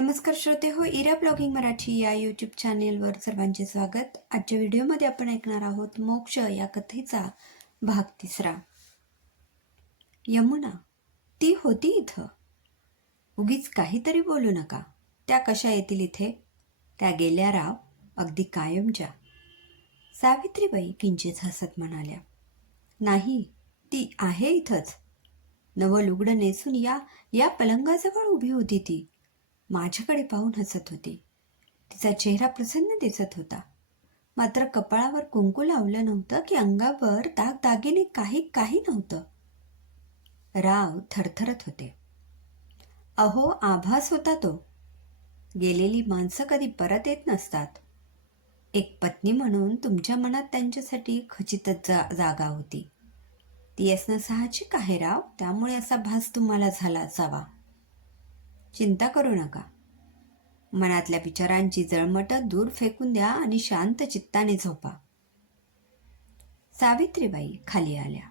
नमस्कार श्रोते हो इरा ब्लॉगिंग मराठी या यूट्यूब चॅनेलवर सर्वांचे स्वागत. आजच्या व्हिडिओमध्ये आपण ऐकणार आहोत मोक्ष या कथेचा भाग तिसरा. यमुना ती होती इथं. उगीच काहीतरी बोलू नका. त्या कशा येतील इथे? त्या गेल्या राव अगदी कायमच्या. सावित्रीबाई किंचित हसत म्हणाल्या नाही ती आहे इथंच. नवं लुगडं नेसून या या पलंगाजवळ उभी होती ती. माझ्याकडे पाहून हसत होती. तिचा चेहरा प्रसन्न दिसत होता. मात्र कपाळावर कुंकू लावलं नव्हतं की अंगावर दागदागिने काही काही नव्हतं. राव थरथरत होते. अहो आभास होता तो. गेलेली माणसं कधी परत येत नसतात. एक पत्नी म्हणून तुमच्या मनात त्यांच्यासाठी खचितच जा जागा होती. ती असणं साहजिक आहे राव त्यामुळे असा भास तुम्हाला झाला असावा. चिंता करू नका. मनातल्या विचारांची जळमट दूर फेकून द्या आणि शांत चित्ताने झोपा. सावित्रीबाई खाली आल्या.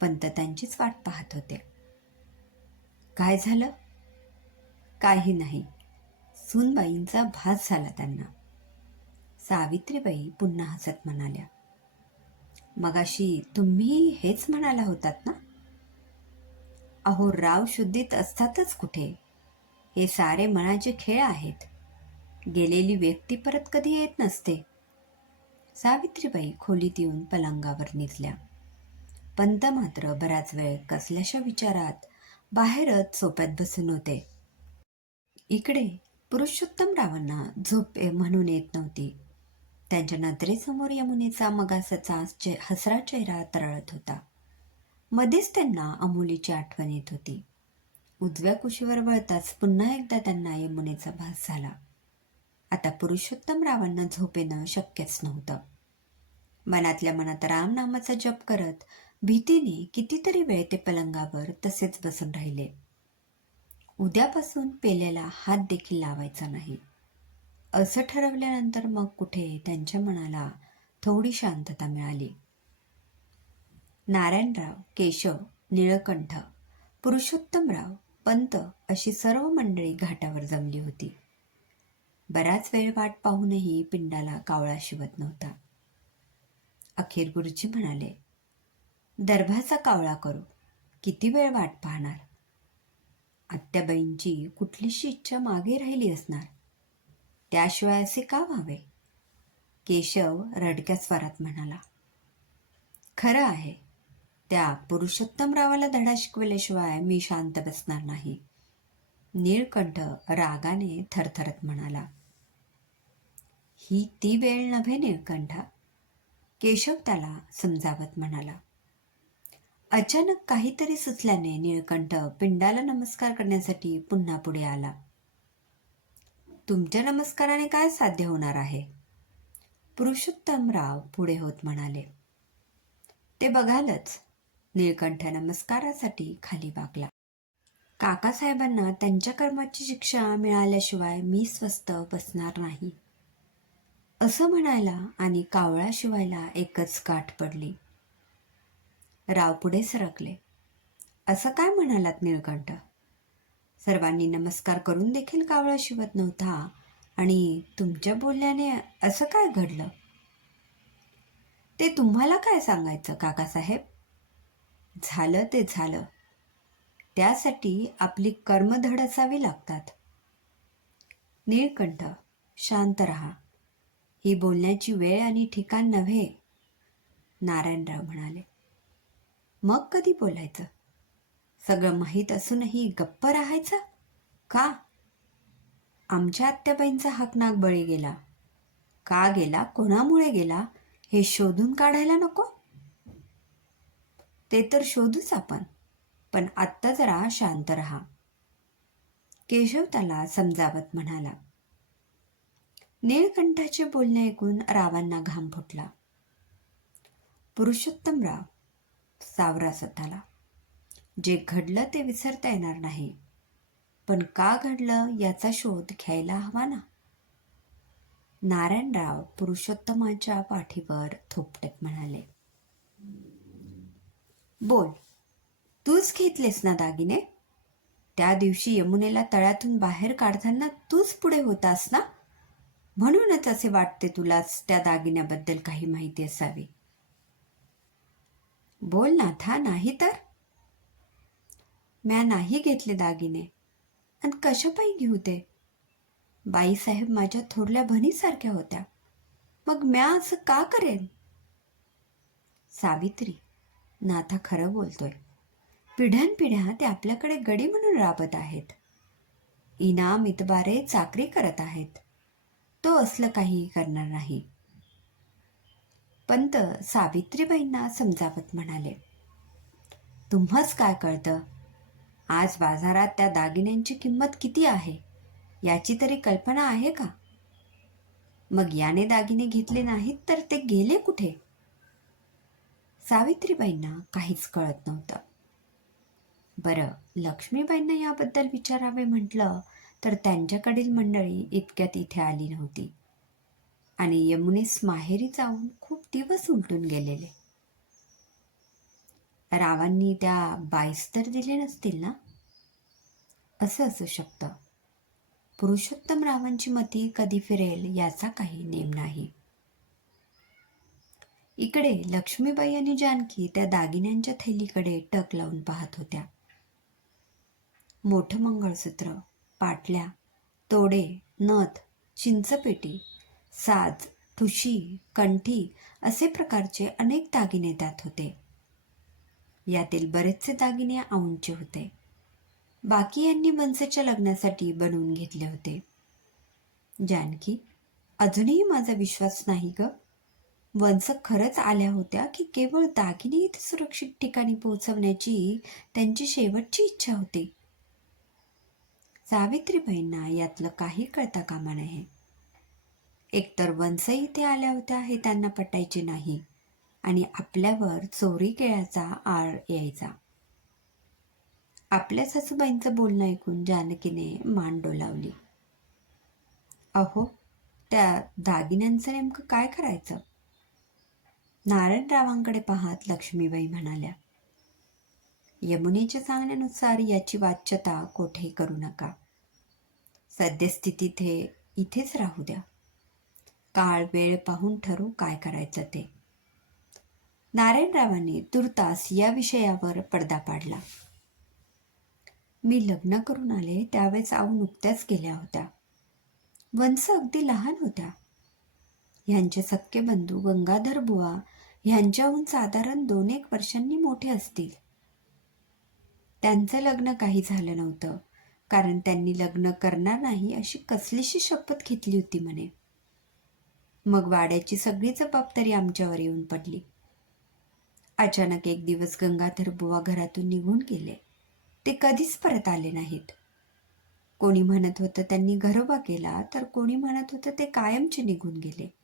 पंत त्यांचीच वाट पाहत होते. काय झालं? काही नाही. सूनबाईंचा भास झाला त्यांना. सावित्रीबाई पुन्हा हसत म्हणाल्या. मगाशी तुम्ही हेच म्हणाला होतात ना? अहो राव शुद्धीत असतातच कुठे? हे सारे मनाचे खेळ आहेत. गेलेली व्यक्ती परत कधी येत नसते. सावित्रीबाई खोलीत येऊन पलंगावर निजल्या पंत मात्र बराच वेळ कसल्याशा विचारात बाहेरच सोप्यात बसून होते. इकडे पुरुषोत्तम रावांना झोप म्हणून येत नव्हती. त्यांच्या नजरेसमोर यमुनेचा मगासाचा हसरा चेहरा तरळत होता. मध्येच त्यांना अमोलीची आठवण येत होती. उजव्या कुशीवर वळताच पुन्हा एकदा त्यांना यमुनेचा भास झाला. आता पुरुषोत्तम रावांना झोप येणं शक्यच नव्हतं. मनातल्या मनात राम नामाचा जप करत भीतीने कितीतरी वेळ ते पलंगावर तसेच बसून राहिले. उद्यापासून पेल्याला हात देखील लावायचा नाही. असं ठरवल्यानंतर मग कुठे त्यांच्या मनाला थोडी शांतता मिळाली. नारायणराव केशव निळकंठ पुरुषोत्तमराव पंत अशी सर्व मंडळी घाटावर जमली होती. बराच वेळ वाट पाहूनही पिंडाला कावळा शिवत नव्हता. अखेर गुरुजी म्हणाले दर्भाचा कावळा करू. किती वेळ वाट पाहणार? आत्याबाईंची कुठलीशी इच्छा मागे राहिली असणार? त्याशिवाय असे का व्हावे? केशव रडक्या स्वरात म्हणाला खरं आहे. त्या पुरुषोत्तमरावाला धडा शिकवल्याशिवाय मी शांत बसणार नाही. नीळकंठ रागाने थरथरत म्हणाला ही ती वेळ नव्हे नीळकंठा? केशव त्याला समजावत म्हणाला अचानक काहीतरी सुचल्याने निळकंठ पिंडाला नमस्कार करण्यासाठी पुन्हा पुढे आला. तुमच्या नमस्काराने काय साध्य होणार आहे? पुरुषोत्तमराव पुढे होत म्हणाले ते बघालच. निळकंठ नमस्कारासाठी खाली वागला काकासाहेबांना त्यांच्या कर्माची शिक्षा मिळाल्याशिवाय मी स्वस्त बसणार नाही. असं म्हणायला आणि कावळा शिवायला एकच गाठ पडली. राव पुढे सरकले. असं काय म्हणालात निळकंठ? सर्वांनी नमस्कार करून देखील कावळा शिवत नव्हता आणि तुमच्या बोलण्याने असं काय घडलं? ते तुम्हाला काय सांगायचं काकासाहेब? झालं ते झालं. त्यासाठी आपली कर्मधड असावी लागतात. नीळकंठ शांत रहा. ही बोलण्याची वेळ आणि ठिकाण नव्हे नारायणराव म्हणाले. मग कधी बोलायचं? सगळं माहीत असूनही गप्प राहायचं? का? आमच्या आत्याबाईंचा हकनाक बळी गेला. का गेला? कोणामुळे गेला? हे शोधून काढायला नको? ते तर शोधूच आपण. पण आत्ता जरा शांत रहा. केशव त्याला समजावत म्हणाला. नीळकंठाचे बोलणे ऐकून रावांना घाम फुटला. पुरुषोत्तमराव सावरा स्वतःला. जे घडलं ते विसरता येणार नाही. पण का घडलं याचा शोध घ्यायला हवा ना? नारायणराव पुरुषोत्तमाच्या पाठीवर थोपटत म्हणाले. बोल. तूच घेतलेस ना दागिने? त्या दिवशी यमुनेला तळ्यातून बाहेर काढताना तूच पुढे होतास ना? म्हणूनच असे वाटते तुलाच त्या दागिन्याबद्दल काही माहिती असावी. बोल नाथा नाही तर? म्या नाही घेतले दागिने. आणि कशापायी घेऊ ते? बाईसाहेब माझ्या थोरल्या बहिणीसारख्या होत्या. मग म्या असं का करेन? सावित्री नाथा खरं बोलतोय. पिढ्यानपिढ्या ते आपल्याकडे गडी म्हणून राबत आहेत. इनाम इतबारे चाकरी करत आहेत. तो असलं काहीही करणार नाही. पंत सावित्रीबाईंना समजावत म्हणाले तुम्हाच काय कळतं? आज बाजारात त्या दागिन्यांची किंमत किती आहे? याची तरी कल्पना आहे का? मग याने दागिने घेतले नाहीत तर ते गेले कुठे? सावित्रीबाईंना काहीच कळत नव्हतं. बरं लक्ष्मीबाईंना याबद्दल विचारावे म्हटलं तर त्यांच्याकडील मंडळी इतक्यात इथे आली नव्हती. आणि यमुनेस माहेरी जाऊन खूप दिवस उलटून गेलेले. रावांनी त्या बाईस तर दिले नसतील ना? असं असू शकतं. पुरुषोत्तम रावांची मती कधी फिरेल याचा काही नेम नाही. इकडे लक्ष्मीबाई आणि जानकी त्या दागिन्यांच्या थैलीकडे टक लावून पाहत होत्या. मोठं मंगळसूत्र पाटल्या तोडे नथ चिंचपेटी साज ठुशी कंठी असे प्रकारचे अनेक दागिने त्यात होते. यातील बरेचसे दागिने आऊंचे होते. बाकी यांनी मनसेच्या लग्नासाठी बनवून घेतले होते. जानकी अजूनही माझा विश्वास नाही ग. वंस खरंच आल्या होत्या की केवळ दागिने इथे सुरक्षित ठिकाणी पोहोचवण्याची त्यांची शेवटची इच्छा होती. सावित्रीबाईंना यातलं काही कळता कामा नये. एकतर वंस इथे आल्या होत्या हे त्यांना पटायचे नाही आणि आपल्यावर चोरी केळ्याचा आळ यायचा. आपल्या सासूबाईंचं बोलणं ऐकून जानकीने मान डोलावली. अहो त्या दागिन्यांचं नेमकं काय करायचं? नारायणरावांकडे पाहत लक्ष्मीबाई म्हणाल्या यमुनेच्या सांगण्यानुसार याची वाच्यता कोठेही करू नका. सद्यस्थितीत हे इथेच राहू द्या. काळ वेळ पाहून ठरू काय करायचं ते. नारायणरावांनी तुर्तास या विषयावर पडदा पाडला. मी लग्न करून आले त्यावेळेस आऊ नुकत्याच गेल्या होत्या. वंस अगदी लहान होत्या. ह्यांचे सख्खे बंधू गंगाधर बुवा ह्यांच्याहून साधारण दोन एक वर्षांनी मोठे असतील. त्यांचं लग्न काही झालं नव्हतं कारण त्यांनी लग्न करणार नाही अशी कसलीशी शपथ घेतली होती म्हणे. मग वाड्याची सगळी जबाबदारी आमच्यावर येऊन पडली. अचानक एक दिवस गंगाधर बुवा घरातून निघून गेले. ते कधीच परत आले नाहीत. कोणी म्हणत होतं त्यांनी घरोबा केला तर कोणी म्हणत होतं ते कायमचे निघून गेले.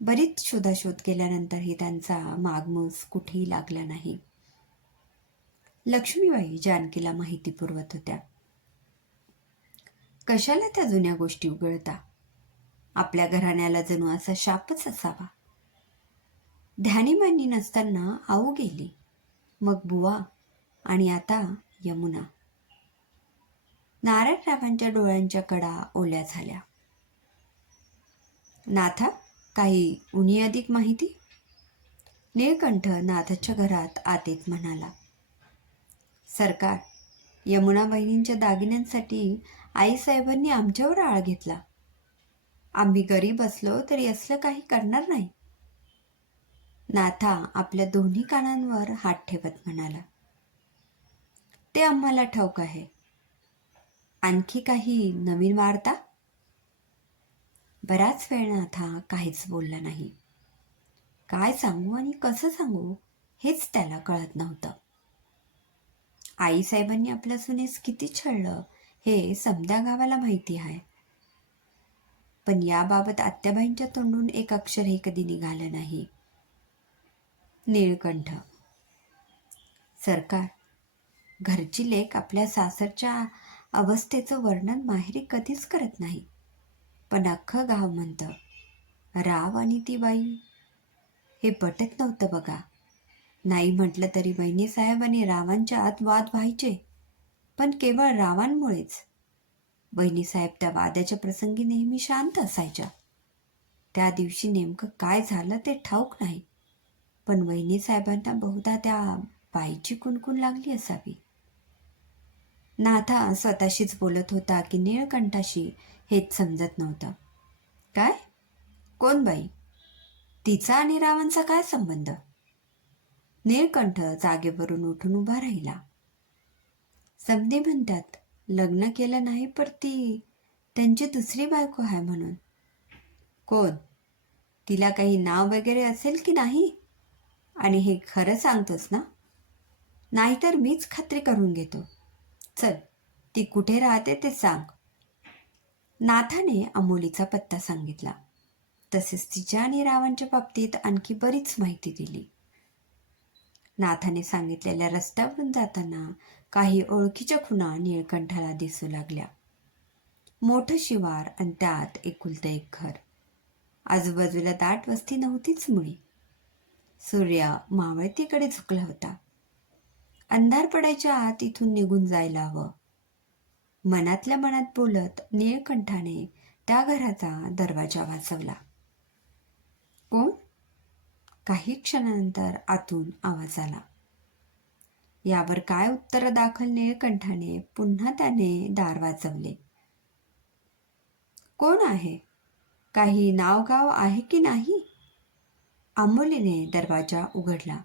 बरीच शोधाशोध केल्यानंतरही त्यांचा मागमूस कुठेही लागला नाही. लक्ष्मीबाई जानकीला माहिती पुरवत होत्या. कशाला त्या जुन्या गोष्टी उघडता आपल्या घराण्याला जणू असा शापच असावा. ध्यानीमानी नसताना आऊ गेली. मग बुवा आणि आता यमुना. नारायणरावांच्या डोळ्यांच्या कडा ओल्या झाल्या. नाथा काही उणी अधिक माहिती? निळकंठ नाथाच्या घरात आतेत म्हणाला. सरकार यमुना बहिणींच्या दागिन्यांसाठी आईसाहेबांनी आमच्यावर आळ घेतला. आम्ही गरीब असलो तरी असलं काही करणार नाही. नाथा आपल्या दोन्ही कानांवर हात ठेवत म्हणाला. ते आम्हाला ठाऊक आहे. आणखी काही नवीन वार्ता? बराच वेळ नाथा काहीच बोलला नाही. काय सांगू आणि कसं सांगू हेच त्याला कळत नव्हतं. आईसाहेबांनी आपल्या सुनेस किती छळलं हे समद्या गावाला माहिती आहे. पण याबाबत आत्याबाईंच्या तोंडून एक अक्षरही कधी निघालं नाही. निळकंठ. सरकार. घरची लेख आपल्या सासरच्या अवस्थेचं वर्णन माहेरी कधीच करत नाही पण अख्खं गाव म्हणतं राव आणि ती बाई. हे पटत नव्हतं बघा. नाही म्हटलं तरी बहिणीसाहेब आणि रावांच्या आत वाद व्हायचे पण केवळ रावांमुळेच. बहिणीसाहेब त्या वादाच्या प्रसंगी नेहमी शांत असायच्या. त्या दिवशी नेमकं काय झालं ते ठाऊक नाही पण वहिनीसाहेबांना बहुधा त्या बाईची कुणकुण लागली असावी. नाथा स्वतःशीच बोलत होता की निळकंठाशी हेच समजत नव्हतं. काय? कोण बाई? तिचा आणि रावांचा काय संबंध? निळकंठ जागेवरून उठून उभा राहिला. समधी म्हणतात लग्न केलं नाही पर ती त्यांची दुसरी बायको आहे म्हणून. कोण? तिला काही नाव वगैरे असेल की नाही? आणि हे खरं सांगतोस ना? नाहीतर मीच खात्री करून घेतो. चल ती कुठे राहते ते सांग. नाथाने अमोलीचा पत्ता सांगितला. तसेच तिच्या आणि रावांच्या बाबतीत आणखी बरीच माहिती दिली. नाथाने सांगितलेल्या रस्त्यावरून जाताना काही ओळखीच्या खुणा निळकंठाला दिसू लागल्या. मोठं शिवार आणि त्यात एकुलतं एक घर. आजूबाजूला दाट वस्ती नव्हतीच मुळी. सूर्य मावळतीकडे झुकला होता. अंधार पडायच्या आत इथून निघून जायला हवं. मनातल्या मनात बोलत निळकंठाने त्या घराचा दरवाजा वाचवला. कोण? काही क्षणानंतर आतून आवाज आला. यावर काय उत्तर दाखल निळकंठाने पुन्हा त्याने दार वाचवले. कोण आहे? काही नावगाव आहे की नाही? आंबोलीने दरवाजा उघडला.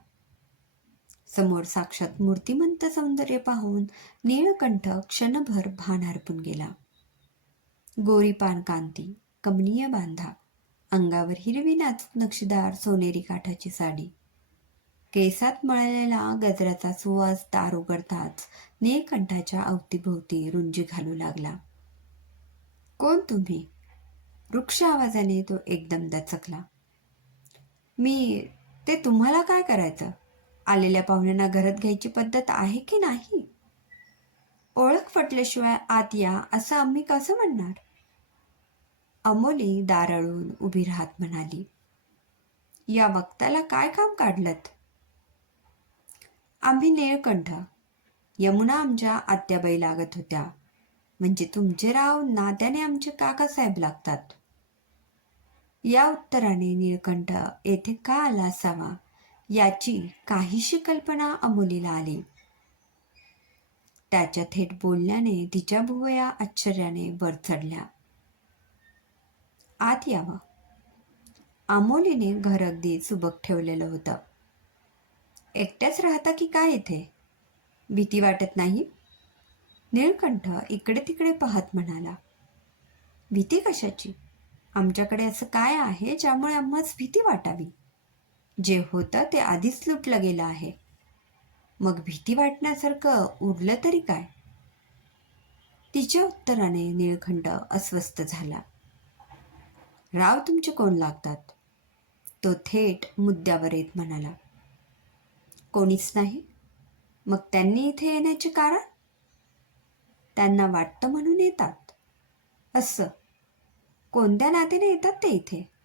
समोर साक्षात मूर्तिमंत सौंदर्य पाहून नीळकंठ क्षणभर भान हरपून गेला गोरीपान कांती कमनीय बांधा अंगावर हिरवी नाच नक्षीदार सोनेरी काठाची साडी. केसात मळलेला गजराचा सुवास दार उघडताच नीळकंठाच्या अवतीभोवती रुंजी घालू लागला. कोण तुम्ही? वृक्ष आवाजाने तो एकदम दचकला. मी ते तुम्हाला काय करायचं? आलेल्या पाहुण्यांना घरात घ्यायची पद्धत आहे की नाही? ओळख फटल्याशिवाय आत या असं आम्ही कसं म्हणणार? अमोली दारळून उभी राहत म्हणाली या वक्ताला काय काम काढलत? आम्ही निळकंठ. यमुना आमच्या आत्याबाई लागत होत्या. म्हणजे तुमचे राव नात्याने आमचे काकासाहेब लागतात. या उत्तराने निळकंठ येथे का आला असावा? याची काहीशी कल्पना अमोलीला आली. त्याच्या थेट बोलण्याने तिच्या भुवया आश्चर्याने वर चढल्या आत यावं. अमोलीने घर अगदी सुबक ठेवलेलं होतं. एकट्याच राहता की काय इथे? भीती वाटत नाही? निळकंठ इकडे तिकडे पाहत म्हणाला भीती कशाची? आमच्याकडे असं काय आहे ज्यामुळे आम्हाच भीती वाटावी? जे होतं ते आधीच लुटलं गेलं आहे. मग भीती वाटण्यासारखं उरलं तरी काय? तिच्या उत्तराने निळखंड अस्वस्थ झाला. राव तुमचे कोण लागतात? तो थेट मुद्द्यावर येत म्हणाला. कोणीच नाही. मग त्यांनी इथे येण्याचे कारण? त्यांना वाटतं म्हणून येतात. असं. कोणत्या नात्याने येतात ते इथे?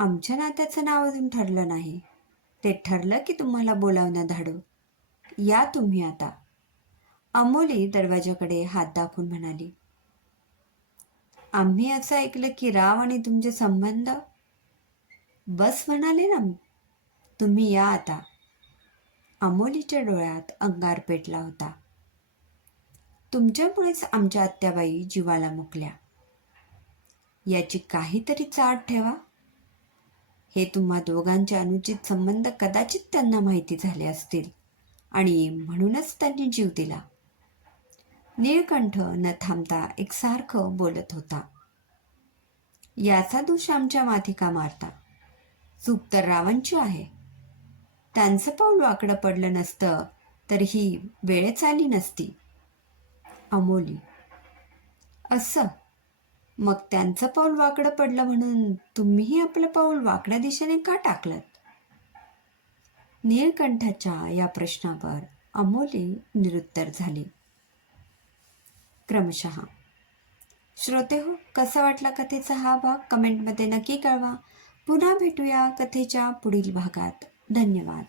आमच्या नात्याचं नाव अजून ठरलं नाही. ते ठरलं की तुम्हाला बोलावणं धाडू. या तुम्ही आता. अमोली दरवाजाकडे हात दाखवून म्हणाली आम्ही असं ऐकलं की राव आणि तुमचे संबंध? बस म्हणाले ना तुम्ही या आता. अमोलीच्या डोळ्यात अंगार पेटला होता. तुमच्यामुळेच आमच्या आत्याबाई जीवाला मुकल्या. याची काहीतरी चाट ठेवा. हे तुम्हा दोघांचे अनुचित संबंध कदाचित त्यांना माहिती झाले असतील. आणि म्हणूनच त्यांनी जीव दिला. निळकंठ न थांबता एकसारखं बोलत होता. याचा दोष आमच्या माथिका मारता? चूक तर रावांची आहे. त्यांचं पाऊल वाकडं पडलं नसतं तर ही वेळच आली नसती. अमोली असं मग त्यांचं पाऊल वाकडं पडलं म्हणून तुम्हीही आपलं पाऊल वाकड्या दिशेने का टाकलं नीळकंठाच्या या प्रश्नावर अमोली निरुत्तर झाली. क्रमशः श्रोते हो कसा वाटला कथेचा हा भाग? कमेंटमध्ये नक्की कळवा. पुन्हा भेटूया कथेच्या पुढील भागात. धन्यवाद.